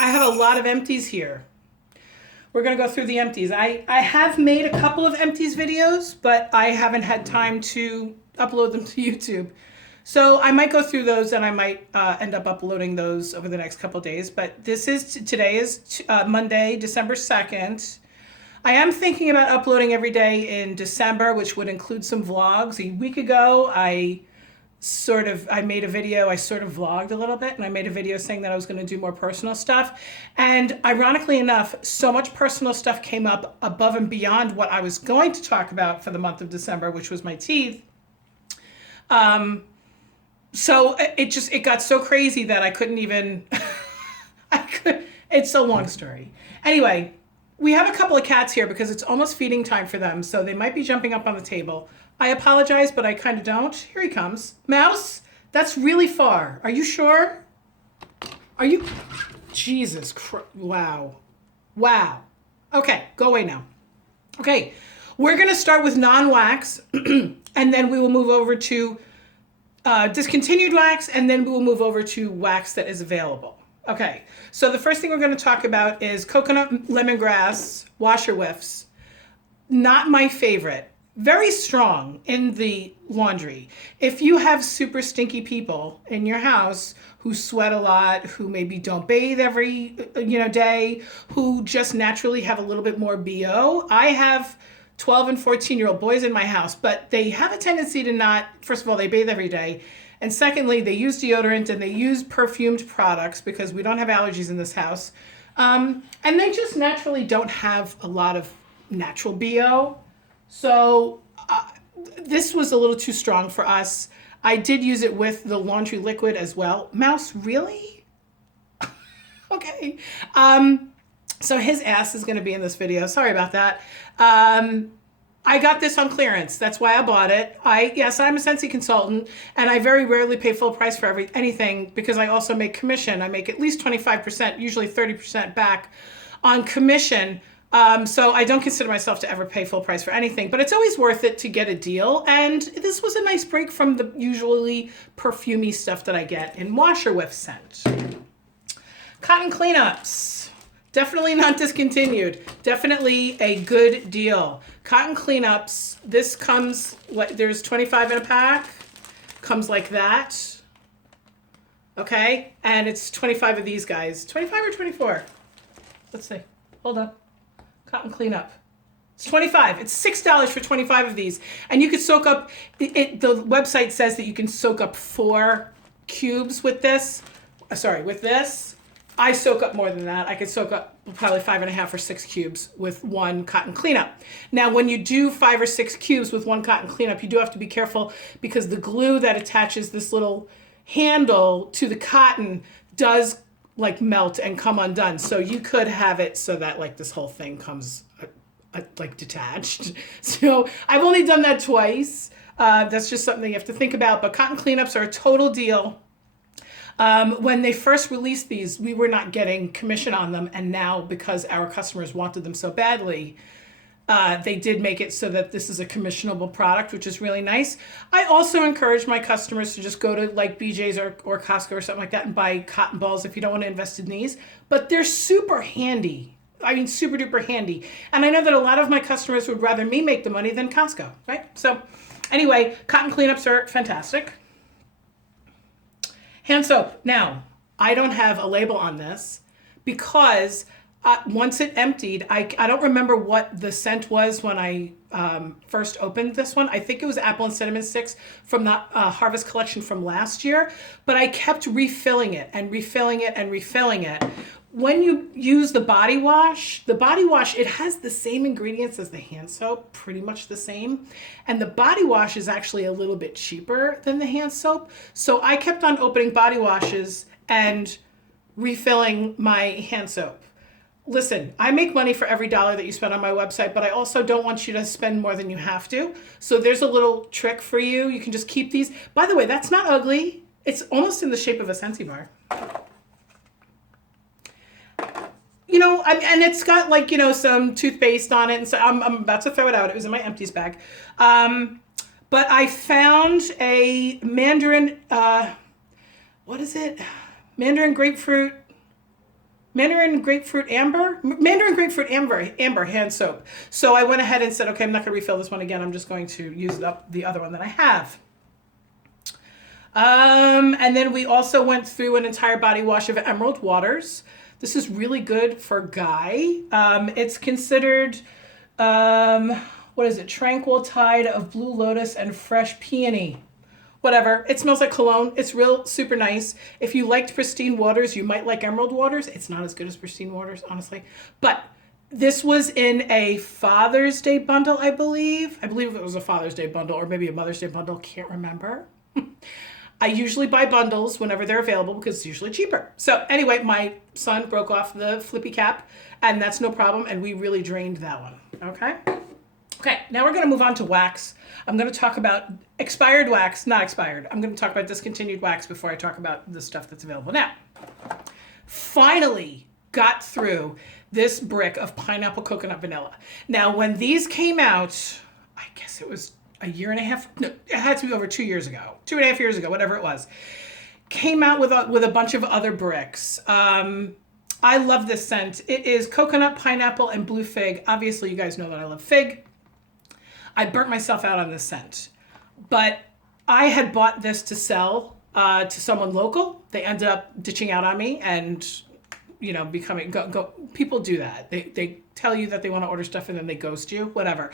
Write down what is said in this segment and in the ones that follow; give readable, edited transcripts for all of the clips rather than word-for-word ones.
I have a lot of empties here. We're going to go through the empties. I have made a couple of empties videos, but I haven't had time to upload them to YouTube. So I might go through those and I might end up uploading those over the next couple of days. But today is Monday, December 2nd. I am thinking about uploading every day in December, which would include some vlogs. A week ago, I made a video, I sort of vlogged a little bit, and I made a video saying that I was going to do more personal stuff. And ironically enough, so much personal stuff came up above and beyond what I was going to talk about for the month of December, which was my teeth. So it got so crazy that I couldn't even, it's a long story. Anyway, we have a couple of cats here because it's almost feeding time for them, so they might be jumping up on the table. I apologize, but I kind of don't. Here he comes. Mouse, that's really far. Are you sure? Are you? Jesus Christ. Wow. Wow. Okay, go away now. Okay, we're going to start with non-wax, and then we will move over to discontinued wax, and then we will move over to wax that is available. Okay, so the first thing we're going to talk about is coconut lemongrass washer whiffs. Not my favorite. Very strong in the laundry. If you have super stinky people in your house who sweat a lot, who maybe don't bathe every day, who just naturally have a little bit more BO. I have 12 and 14-year-old boys in my house, but they have a tendency to not, first of all, they bathe every day. And secondly, they use deodorant and they use perfumed products because we don't have allergies in this house. And they just naturally don't have a lot of natural BO. So this was a little too strong for us. I did use it with the laundry liquid as well. Mouse, really? Okay. So his ass is going to be in this video. Sorry about that. I got this on clearance. That's why I bought it. Yes, I'm a Scentsy consultant, and I very rarely pay full price for anything because I also make commission. I make at least 25%, usually 30% back on commission. So I don't consider myself to ever pay full price for anything, but it's always worth it to get a deal. And this was a nice break from the usually perfumey stuff that I get in washer whiff scent. Cotton cleanups. Definitely not discontinued. Definitely a good deal. Cotton cleanups. This comes, there's 25 in a pack. Comes like that. Okay. And it's 25 of these guys. 25 or 24? Let's see. Hold on. Cotton cleanup. It's 25. It's $6 for 25 of these. And you could soak up, the website says that you can soak up 4 cubes with this. With this. I soak up more than that. I could soak up probably 5.5 or 6 cubes with one cotton cleanup. Now, when you do 5 or 6 cubes with one cotton cleanup, you do have to be careful because the glue that attaches this little handle to the cotton does melt and come undone. So you could have it so that this whole thing comes detached. So I've only done that twice. That's just something you have to think about. But cotton cleanups are a total deal. When they first released these, we were not getting commission on them. And now, because our customers wanted them so badly, they did make it so that this is a commissionable product, which is really nice. I also encourage my customers to just go to BJ's or Costco or something like that and buy cotton balls if you don't want to invest in these. But they're super handy. I mean, super duper handy. And I know that a lot of my customers would rather me make the money than Costco, right? So anyway, cotton cleanups are fantastic. Hand soap. Now, I don't have a label on this because once it emptied, I don't remember what the scent was when I first opened this one. I think it was apple and cinnamon sticks from the Harvest collection from last year, but I kept refilling it and refilling it and refilling it. When you use the body wash, it has the same ingredients as the hand soap, pretty much the same. And the body wash is actually a little bit cheaper than the hand soap. So I kept on opening body washes and refilling my hand soap. Listen, I make money for every dollar that you spend on my website, but I also don't want you to spend more than you have to. So there's a little trick for you. You can just keep these. By the way, that's not ugly. It's almost in the shape of a Scentsy bar. And it's got some toothpaste on it, and so I'm about to throw it out. It was in my empties bag. But I found a Mandarin, what is it? Mandarin grapefruit Mandarin grapefruit amber hand soap. So I went ahead and said, okay, I'm not going to refill this one again. I'm just going to use up the other one that I have. And then we also went through an entire body wash of Emerald Waters. This is really good for Guy. It's considered, what is it? Tranquil Tide of Blue Lotus and Fresh Peony. Whatever. It smells like cologne. It's real super nice. If you liked Pristine Waters, you might like Emerald Waters. It's not as good as Pristine Waters, honestly. But this was in a Father's Day bundle, I believe. I believe it was a Father's Day bundle or maybe a Mother's Day bundle. Can't remember. I usually buy bundles whenever they're available because it's usually cheaper. So anyway, my son broke off the flippy cap and that's no problem. And we really drained that one. Okay. Okay. Now we're going to move on to wax. I'm going to talk about expired wax, not expired. I'm going to talk about discontinued wax before I talk about the stuff that's available now. Finally got through this brick of pineapple coconut vanilla. Now, when these came out, I guess it was a year and a half. No, it had to be over 2 years ago, 2.5 years ago, whatever it was. Came out with a bunch of other bricks. I love this scent. It is coconut, pineapple, and blue fig. Obviously, you guys know that I love fig. I burnt myself out on this scent, but I had bought this to sell to someone local. They ended up ditching out on me and, you know, becoming, people do that. They tell you that they want to order stuff and then they ghost you, whatever.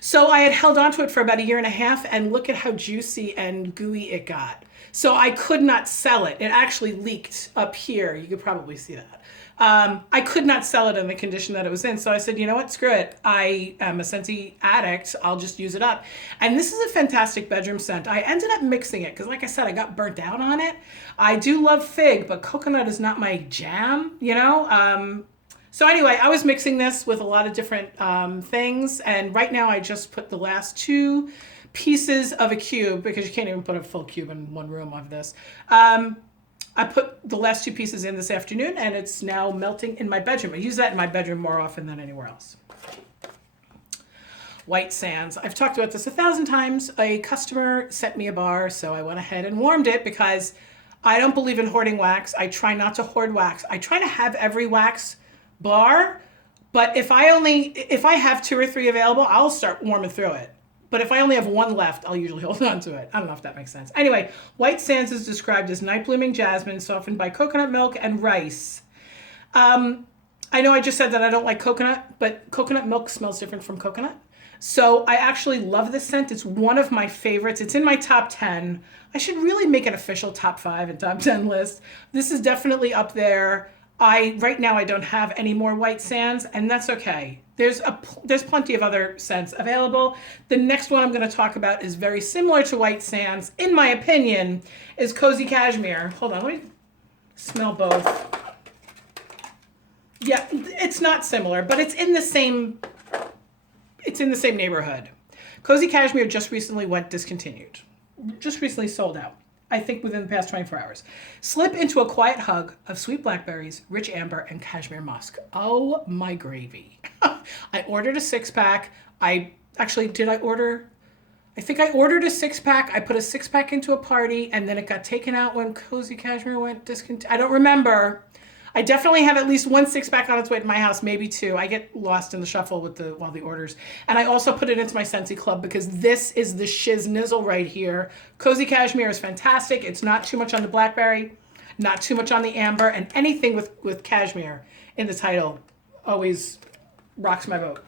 So I had held on to it for about 1.5 years and look at how juicy and gooey it got. So I could not sell it. It actually leaked up here. You could probably see that. I could not sell it in the condition that it was in. So I said, you know what, screw it. I am a Scentsy addict. I'll just use it up. And this is a fantastic bedroom scent. I ended up mixing it because like I said, I got burnt out on it. I do love fig, but coconut is not my jam, you know? So anyway, I was mixing this with a lot of different things. And right now I just put the last 2 pieces of a cube because you can't even put a full cube in one room of this. I put the last 2 pieces in this afternoon and it's now melting in my bedroom. I use that in my bedroom more often than anywhere else. White sands. I've talked about this 1,000 times. A customer sent me a bar, so I went ahead and warmed it because I don't believe in hoarding wax. I try not to hoard wax. I try to have every wax bar, but if I have 2 or 3 available, I'll start warming through it. But if I only have 1 left, I'll usually hold on to it. I don't know if that makes sense. Anyway, white sands is described as night blooming jasmine softened by coconut milk and rice. I know I just said that I don't like coconut, but coconut milk smells different from coconut. So I actually love this scent. It's one of my favorites. It's in my top 10. I should really make an official top 5 and top 10 list. This is definitely up there. Right now I don't have any more white sands, and that's okay. There's plenty of other scents available. The next one I'm going to talk about is very similar to white sands, in my opinion, is Cozy Cashmere. Hold on, let me smell both. Yeah, it's not similar, but it's in the same neighborhood. Cozy Cashmere just recently went discontinued. Just recently sold out. I think within the past 24 hours. Slip into a quiet hug of sweet blackberries, rich amber, and cashmere musk. Oh my gravy. I ordered a 6-pack. I think I ordered a 6-pack. I put a 6-pack into a party and then it got taken out when Cozy Cashmere went discontinued. I don't remember. I definitely have at least 1 6-pack on its way to my house, maybe 2. I get lost in the shuffle with all the orders. And I also put it into my Scentsy Club because this is the shiz nizzle right here. Cozy Cashmere is fantastic. It's not too much on the blackberry, not too much on the amber, and anything with cashmere in the title always rocks my boat.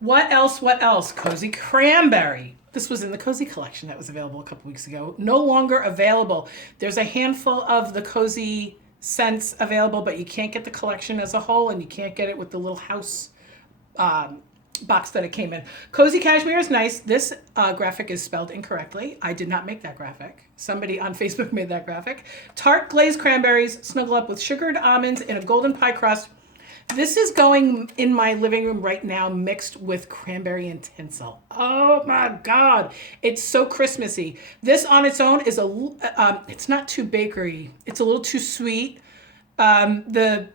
What else? Cozy Cranberry. This was in the Cozy collection that was available a couple weeks ago. No longer available. There's a handful of the Cozy scents available, but you can't get the collection as a whole, and you can't get it with the little house box that it came in. Cozy Cashmere is nice. This graphic is spelled incorrectly. I did not make that graphic. Somebody on Facebook made that graphic. Tart glazed cranberries snuggle up with sugared almonds in a golden pie crust. This is going in my living room right now mixed with cranberry and tinsel. Oh my God. It's so Christmassy. This on its own is it's not too bakery. It's a little too sweet. The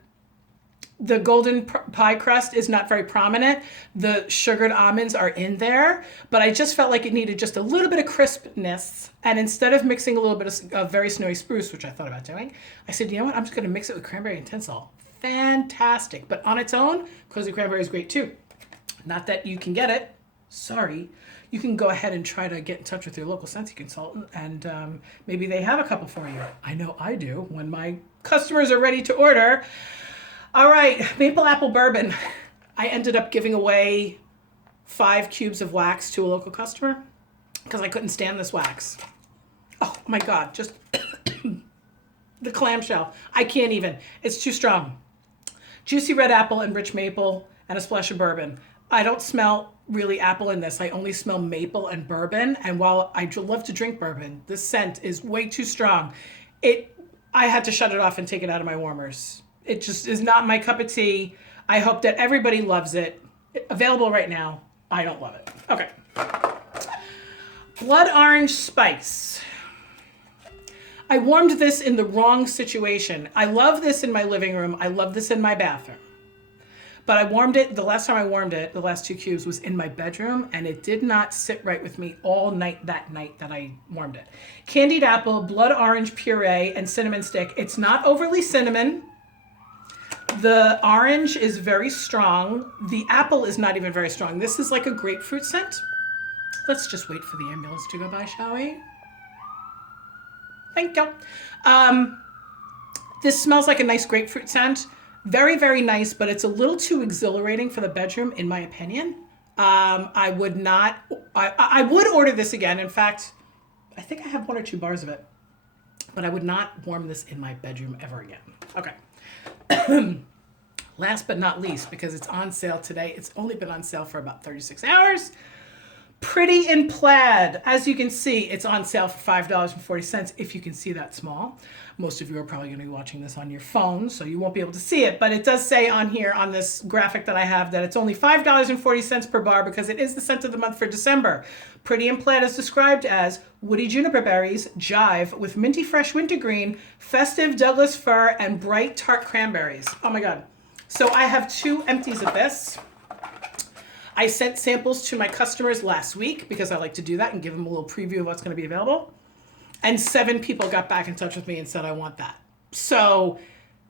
the golden pie crust is not very prominent. The sugared almonds are in there, but I just felt like it needed just a little bit of crispness. And instead of mixing a little bit of very snowy spruce, which I thought about doing, I said, you know what? I'm just going to mix it with cranberry and tinsel. Fantastic. But on its own, cozy cranberry is great too. Not that you can get it. Sorry. You can go ahead and try to get in touch with your local Scentsy consultant, and maybe they have a couple for you. I know I do when my customers are ready to order. All right, maple apple bourbon. I ended up giving away 5 cubes of wax to a local customer because I couldn't stand this wax. Oh my God, just the clamshell. I can't even. It's too strong. Juicy red apple and rich maple and a splash of bourbon. I don't smell really apple in this. I only smell maple and bourbon. And while I love to drink bourbon, this scent is way too strong. I had to shut it off and take it out of my warmers. It just is not my cup of tea. I hope that everybody loves it. Available right now. I don't love it. Okay. Blood orange spice. I warmed this in the wrong situation. I love this in my living room. I love this in my bathroom. But I warmed it, the last time I warmed it, the last 2 cubes was in my bedroom, and it did not sit right with me all night that I warmed it. Candied apple, blood orange puree, and cinnamon stick. It's not overly cinnamon. The orange is very strong. The apple is not even very strong. This is like a grapefruit scent. Let's just wait for the ambulance to go by, shall we? Thank you. This smells like a nice grapefruit scent. Very, very nice, but it's a little too exhilarating for the bedroom, in my opinion. I would order this again. In fact, I think I have 1 or 2 bars of it, but I would not warm this in my bedroom ever again. Okay. Last but not least, because it's on sale today, it's only been on sale for about 36 hours. Pretty in Plaid. As you can see, it's on sale for $5.40 if you can see that small. Most of you are probably going to be watching this on your phone, so you won't be able to see it. But it does say on here, on this graphic that I have, that it's only $5.40 per bar because it is the scent of the month for December. Pretty in Plaid is described as woody juniper berries, jive with minty fresh wintergreen, festive Douglas fir, and bright tart cranberries. Oh my God. So I have 2 empties of this. I sent samples to my customers last week because I like to do that and give them a little preview of what's going to be available. And 7 people got back in touch with me and said, I want that. So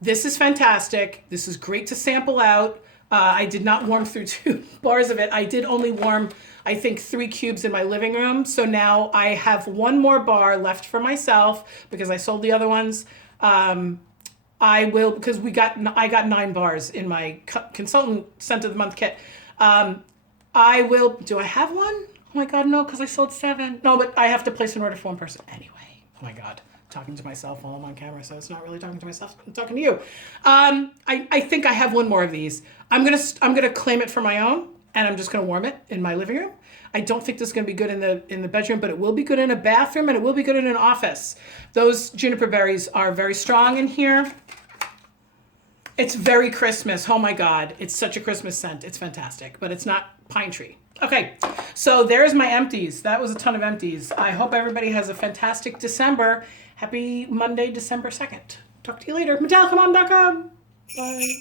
this is fantastic. This is great to sample out. I did not warm through 2 bars of it. I did only warm, I think, 3 cubes in my living room. So now I have 1 more bar left for myself because I sold the other ones. I will, because I got 9 bars in my consultant scent of the month kit. I will, do I have 1? Oh my God, no, because I sold 7. No, but I have to place an order for 1 person. Anyway, oh my God, talking to myself while I'm on camera, so it's not really talking to myself, I'm talking to you. I think I have 1 more of these. I'm gonna claim it for my own, and I'm just gonna warm it in my living room. I don't think this is gonna be good in the bedroom, but it will be good in a bathroom, and it will be good in an office. Those juniper berries are very strong in here. It's very Christmas. Oh my God. It's such a Christmas scent. It's fantastic, but it's not pine tree. Okay, so there's my empties. That was a ton of empties. I hope everybody has a fantastic December. Happy Monday, December 2nd. Talk to you later. MetallicaMom.com. Bye.